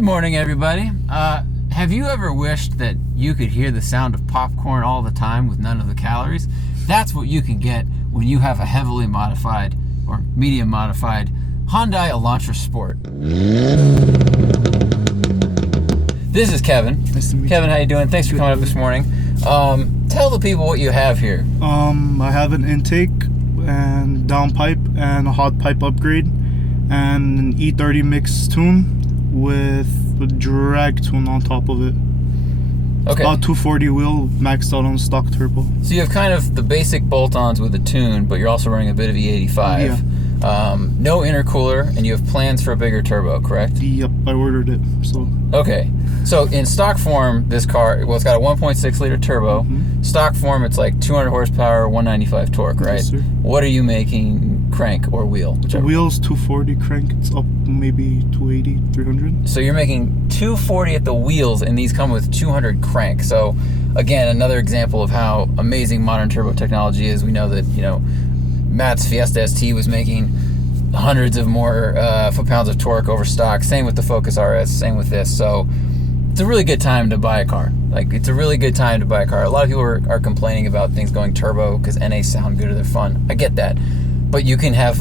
Good morning, everybody. Have you ever wished that you could hear the sound of popcorn all the time with none of the calories? That's what you can get when you have a heavily modified or medium modified Hyundai Elantra Sport. This is Kevin. Nice to meet you. Kevin, how you doing? Thanks for coming up this morning. Tell the people what you have here. I have an intake and downpipe and a hot pipe upgrade and an E30 mix tune with a drag tune on top of it. Okay. About 240 wheel maxed out on stock turbo. So you have kind of the basic bolt-ons with a tune, but you're also running a bit of E85. Yeah. No intercooler, and you have plans for a bigger turbo, correct? Yep, I ordered it. So Okay. So in stock form, this car, well, it's got a 1.6 liter turbo. Mhm. Stock form, it's like 200 horsepower, 195 torque, right? Yes, sir. What are you making crank or wheel? Whichever. wheels 240, crank it's up maybe 280, 300. So you're making 240 at the wheels, and these come with 200 crank. So again, another example of how amazing modern turbo technology is. We know that, Matt's Fiesta ST was making hundreds of more foot-pounds of torque over stock. Same with the Focus RS, same with this. So it's a really good time to buy a car. It's a really good time to buy a car. A lot of people are complaining about things going turbo because NA sound good or they're fun. I get that. But you can have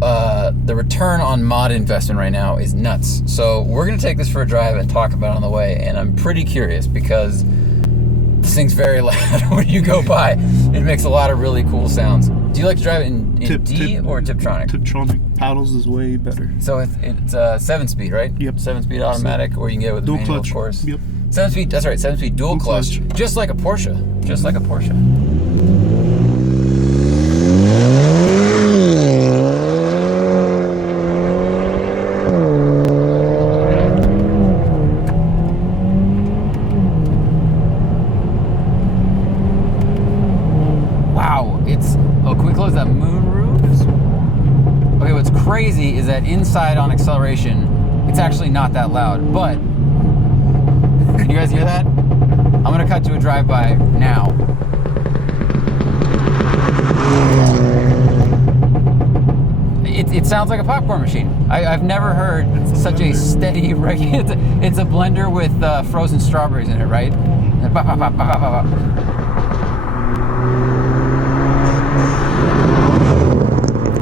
the return on mod investment right now is nuts. So we're going to take this for a drive and talk about it on the way. And I'm pretty curious because this thing's very loud when you go by. It makes a lot of really cool sounds. Do you like to drive it in D or Tiptronic? Tiptronic. Paddles is way better. So it's 7-speed, right? Yep. 7-speed automatic, or you can get it with a Dual manual, clutch. of course. Yep. 7-speed, that's right, 7-speed dual Dual clutch. clutch. Just like a Porsche. Just like a Porsche. Wow, can we close that moonroof? Okay, what's crazy is that inside on acceleration, it's actually not that loud, but can you guys hear that? I'm gonna cut to a drive-by now. It sounds like a popcorn machine. I've never heard such a steady, it's a blender with frozen strawberries in it, right?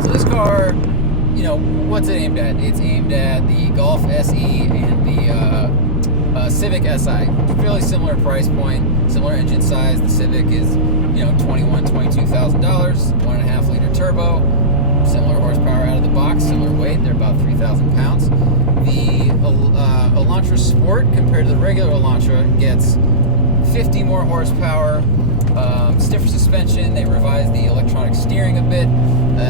So this car, what's it aimed at? It's aimed at the Golf SE and the Civic Si. Fairly similar price point, similar engine size. The Civic is, $22,000, 1.5 liter turbo, similar horsepower out of the box, similar weight. They're about 3,000 pounds. The Elantra Sport, compared to the regular Elantra, gets 50 more horsepower, stiffer suspension. They revised the electronic steering a bit.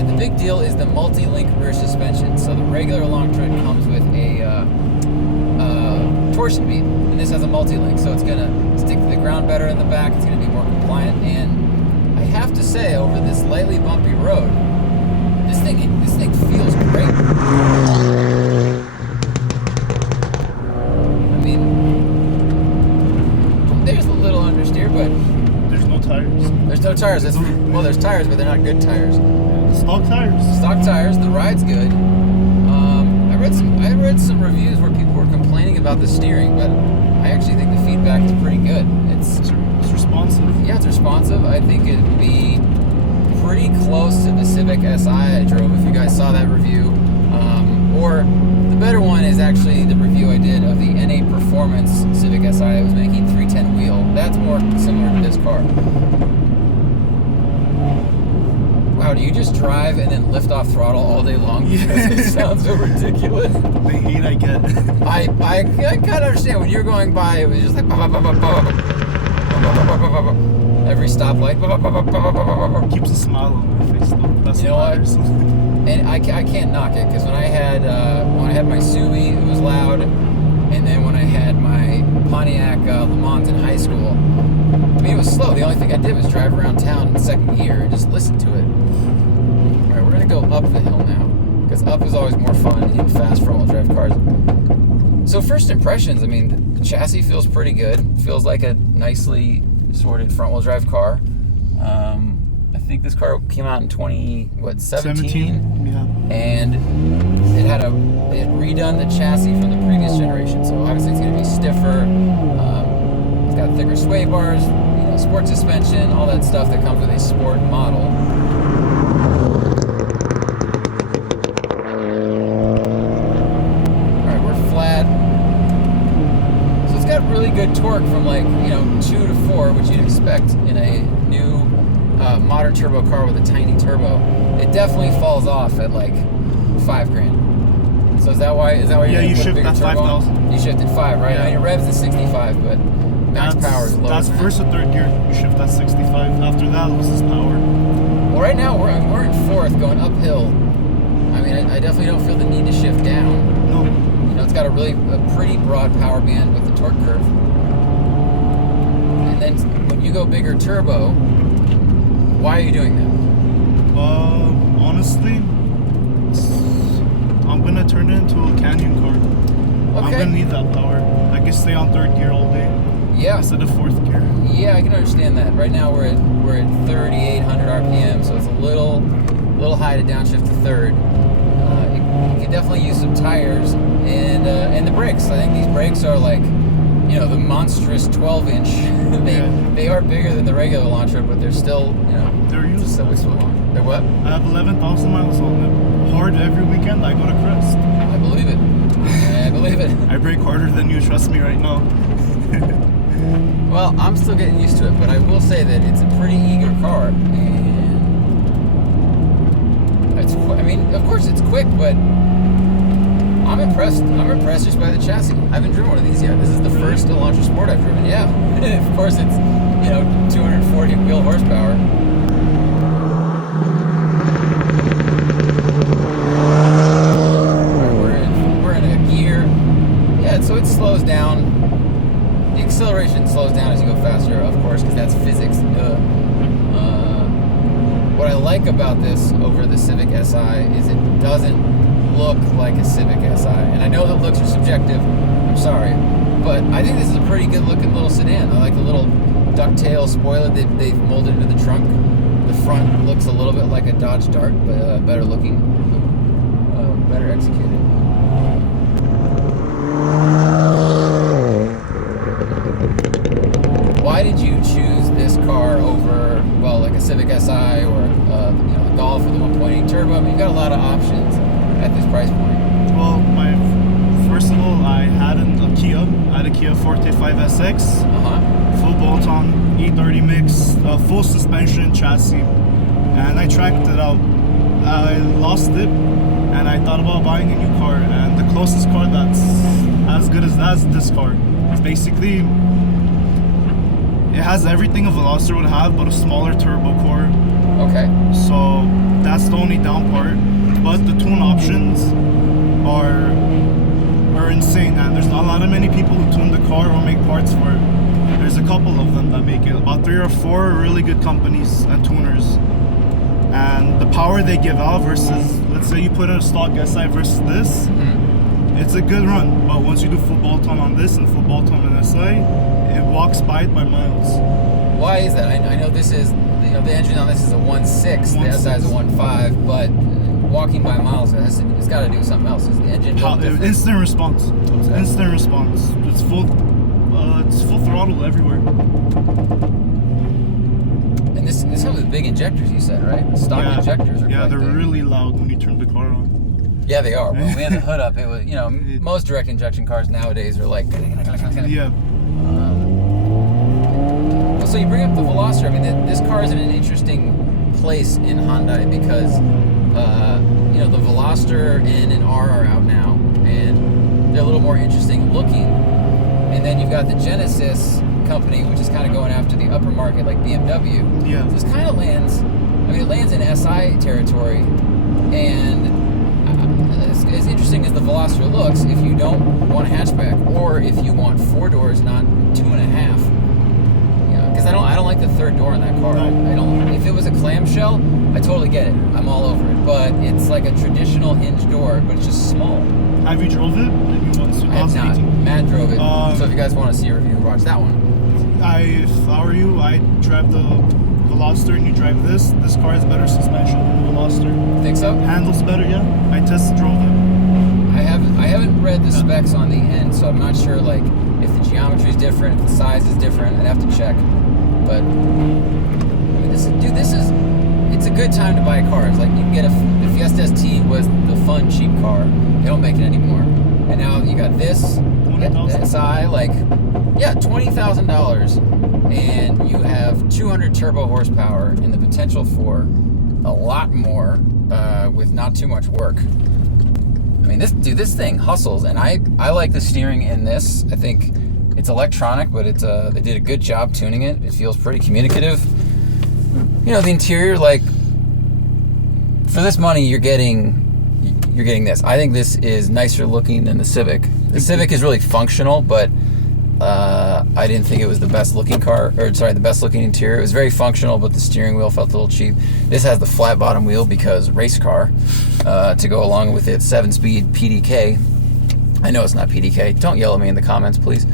The big deal is the multi-link rear suspension. So the regular Elantra comes with a torsion beam, and this has a multi-link, so it's gonna stick to the ground better in the back. It's gonna be more compliant, and I have to say, over this lightly bumpy road, this thing feels great. I mean, there's a little understeer, but There's no tires. there's no tires. There's tires, but they're not good tires. Stock tires. Stock tires. The ride's good. I read some reviews where people were complaining about the steering, but I actually think the feedback is pretty good. It's responsive. Yeah, it's responsive. I think it'd be pretty close to the Civic Si I drove, if you guys saw that review. Or the better one is actually the review I did of the NA Performance Civic Si that was making 310 wheel. That's more similar to this car. Wow, do you just drive and then lift off throttle all day long? Because it sounds so ridiculous. The hate I get. I kind of understand. When you're going by, it was just like every stoplight. Keeps a smile on my face though. That's You know what? And I can't knock it, because when I had my Subi, it was loud, and then when I had my Pontiac Le Mans in high school, I mean, it was slow. The only thing I did was drive around town in second gear and just listen to it. All right, we're gonna go up the hill now, because up is always more fun in fast front-wheel drive cars. So first impressions, I mean, the chassis feels pretty good. Feels like a nicely sorted front-wheel drive car. I think this car came out in 17? Yeah. And They had redone the chassis from the previous generation, so obviously it's going to be stiffer. It's got thicker sway bars, sport suspension, all that stuff that comes with a sport model. All right, we're flat. So it's got really good torque from 2 to 4, which you'd expect in a new modern turbo car with a tiny turbo. It definitely falls off at $5,000. So is that why? Yeah, you shift at 5,000. You shifted 5, right? Yeah. I mean, it revs at 65, but max power is lower. That's first or third gear. You shift at 65. After that, loses power. Well, right now we're in 4th, going uphill. I mean, I definitely don't feel the need to shift down. No. It's got a pretty broad power band with the torque curve. And then when you go bigger turbo, why are you doing that? Honestly, I'm gonna turn it into a canyon car. Okay. I'm gonna need that power. I can stay on 3rd gear all day. Yeah. Instead of 4th gear. Yeah, I can understand that. Right now we're at 3,800 RPM, so it's a little high to downshift to 3rd. You could definitely use some tires and the brakes. I think these brakes are the monstrous 12-inch. They are bigger than the regular Elantra, but they're still They're used. so long. They're what? I have 11,000 miles on them. Hard every weekend. I go to Crest. I believe it. I believe it. I brake harder than you. Trust me, right now. Well, I'm still getting used to it, but I will say that it's a pretty eager car, and of course it's quick, but I'm impressed. I'm impressed just by the chassis. I haven't driven one of these yet. This is the first Elantra Sport I've driven. Yeah, of course it's 240 wheel horsepower. We're in a gear. Yeah, so it slows down. The acceleration slows down as you go faster, of course, because that's physics. What I like about this over the Civic Si is it doesn't look like a Civic Si. And I know that looks are subjective, I'm sorry, but I think this is a pretty good looking little sedan. I like the little ducktail spoiler they've molded into the trunk. The front looks a little bit like a Dodge Dart, but better looking, better executed. Why did you choose this car over, a Civic Si or the Golf with the 1.8 turbo? I mean, you've got a lot of options at this price point. Well, first of all, I had a Kia Forte 5SX, full bolt-on, E30 mix, full suspension chassis, and I tracked it out. I lost it, and I thought about buying a new car, and the closest car that's as good as this car. It's basically, it has everything a Veloster would have, but a smaller turbo core. Okay. So that's the only down part. But the tune options are insane, and there's not a lot of many people who tune the car or make parts for it. There's a couple of them that make it. About 3 or 4 really good companies and tuners. And the power they give out versus, let's say you put in a stock SI versus this, it's a good run. But once you do full bolt-on on this and full bolt-on on SI, it walks by it by miles. Why is that? I know this is, the engine on this is a 1.6, the SI is a 1.5, but walking by miles, it's got to do something else. Is the engine instant response? Okay. Instant response. It's full throttle everywhere. And this comes with big injectors, you said, right? The stock injectors are they're big. really loud when you turn the car on. Yeah, they are. When we had the hood up, it was, most direct injection cars nowadays are like. Yeah. So you bring up the Veloster. I mean, this car is in an interesting place in Hyundai because, the Veloster N and R are out now, and they're a little more interesting looking. And then you've got the Genesis company, which is kind of going after the upper market, like BMW. Yeah. So this kind of lands. It lands in SI territory, and as interesting as the Veloster looks, if you don't want a hatchback, or if you want 4 doors, not 2.5. Because I don't like the 3rd door in that car. No. I don't. If it was a clamshell, I totally get it. I'm all over it. But it's like a traditional hinge door, but it's just small. Have you drove it? Maybe once. I have not. Matt drove it. So if you guys want to see a review, watch that one. If I were you, I'd drive the Veloster and you drive this. This car has better suspension than the Veloster. Think so? Handles better, yeah. I drove it. read the specs on the N, so I'm not sure like if the geometry is different, if the size is different. I'd have to check. But I mean, this is it's a good time to buy cars. Like you can get the Fiesta ST was the fun cheap car. They don't make it anymore, and now you got this SI, like $20,000, and you have 200 turbo horsepower and the potential for a lot more with not too much work. I mean, this thing hustles, and I like the steering in this. I think it's electronic, but they did a good job tuning it. It feels pretty communicative. You know, the interior, like for this money, you're getting this. I think this is nicer looking than the Civic. The Civic is really functional, but I didn't think it was the best looking the best looking interior. It was very functional, but the steering wheel felt a little cheap. This has the flat bottom wheel because race car to go along with its 7-speed PDK. I know it's not PDK. Don't yell at me in the comments, please.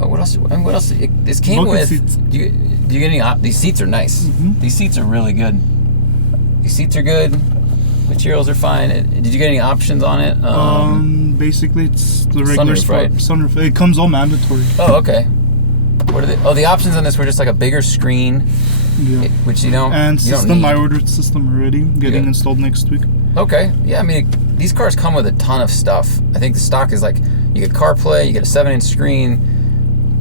Oh, what else? This came Bucket with. seats. Do you get any? These seats are nice. Mm-hmm. These seats are really good. These seats are good. Materials are fine. Did you get any options on it? Basically, it's the regular sunroof, right? Sunroof. It comes all mandatory. Oh, okay. What are they? Oh, the options on this were just like a bigger screen, Yeah. which you don't. And you system, don't need. I ordered system already. Getting Yeah. installed next week. Okay. Yeah, I mean, these cars come with a ton of stuff. I think the stock is like you get CarPlay, you get a 7-inch screen,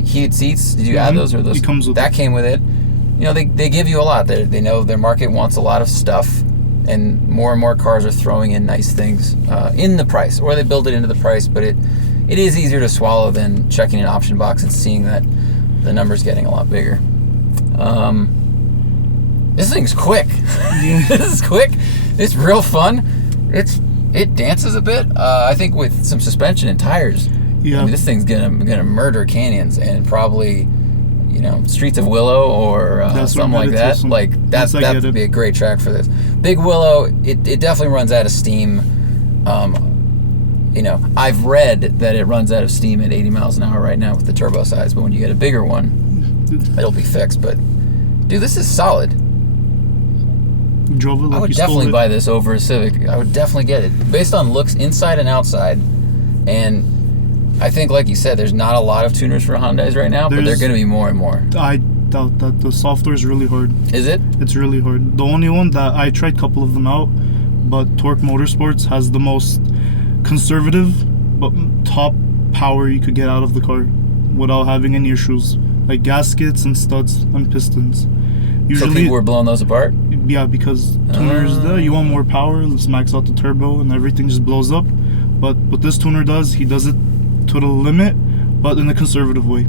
heated seats. Did you add those, or those? It comes with that. Came with it. You know, they give you a lot. They know their market wants a lot of stuff, and more cars are throwing in nice things in the price, or they build it into the price. But it is easier to swallow than checking an option box and seeing that the number's getting a lot bigger. This thing's quick. Yeah. This is quick. It's real fun. It dances a bit. I think with some suspension and tires. Yeah. I mean, this thing's gonna murder canyons and probably, you know, Streets of Willow or something like that. Like that would be a great track for this. Big Willow, it definitely runs out of steam. You know, I've read that it runs out of steam at 80 miles an hour right now with the turbo size, but when you get a bigger one, it'll be fixed. But dude, this is solid. You drove it like I would you stole definitely it. buy this over a Civic. I would definitely get it based on looks inside and outside. And I think, like you said, there's not a lot of tuners for Hyundais right now, but they're going to be more and more. I doubt that. The software is really hard. Is it? It's really hard. The only one that I tried a couple of them out, but Torque Motorsports has the most conservative but top power you could get out of the car without having any issues, like gaskets and studs and pistons. So people were blowing those apart? Yeah, because tuners, you want more power, let's max out the turbo and everything just blows up. But what this tuner does, he does it to the limit, but in a conservative way.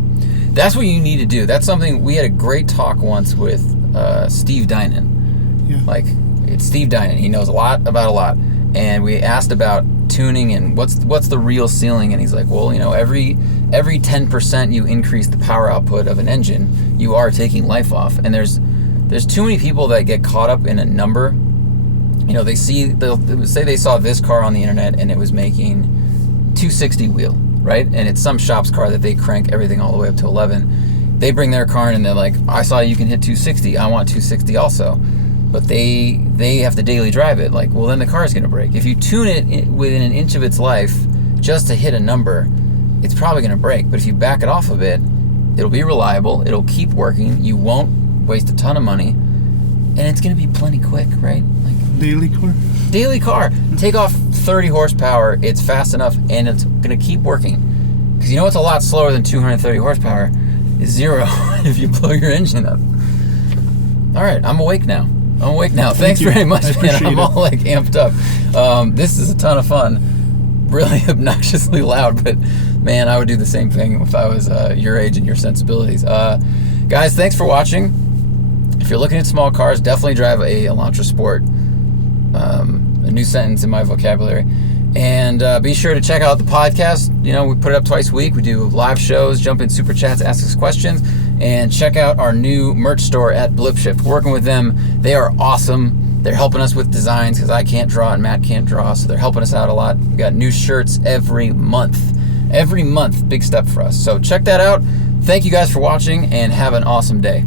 That's what you need to do. That's something, we had a great talk once with Steve Dinan. Yeah. Like, it's Steve Dinan. He knows a lot about a lot. And we asked about tuning and what's the real ceiling, and he's like, well, you know, every 10% you increase the power output of an engine, you are taking life off. And there's too many people that get caught up in a number. You know, they'll say they saw this car on the internet and it was making 260 wheel, right? And it's some shop's car that they crank everything all the way up to 11. They bring their car in and they're like, I saw you can hit 260. I want 260 also. But they have to daily drive it. Like, well, then the car is going to break. If you tune it within an inch of its life just to hit a number, it's probably going to break. But if you back it off a bit, it'll be reliable. It'll keep working. You won't waste a ton of money. And it's going to be plenty quick, right? Like Daily car. Take off 30 horsepower. It's fast enough, and it's going to keep working. Because you know what's a lot slower than 230 horsepower? Is 0 if you blow your engine up. All right, I'm awake now. Thanks very much, man. I'm all like amped up. This is a ton of fun. Really obnoxiously loud, but man, I would do the same thing if I was your age and your sensibilities. Guys, thanks for watching. If you're looking at small cars, definitely drive a Elantra Sport. A new sentence in my vocabulary. And be sure to check out the podcast. You know, we put it up twice a week. We do live shows, jump in super chats, ask us questions, and check out our new merch store at Blipshift. Working with them, they are awesome. They're helping us with designs because I can't draw and Matt can't draw, so they're helping us out a lot. We got new shirts every month. Big step for us. So check that out. Thank you guys for watching, and have an awesome day.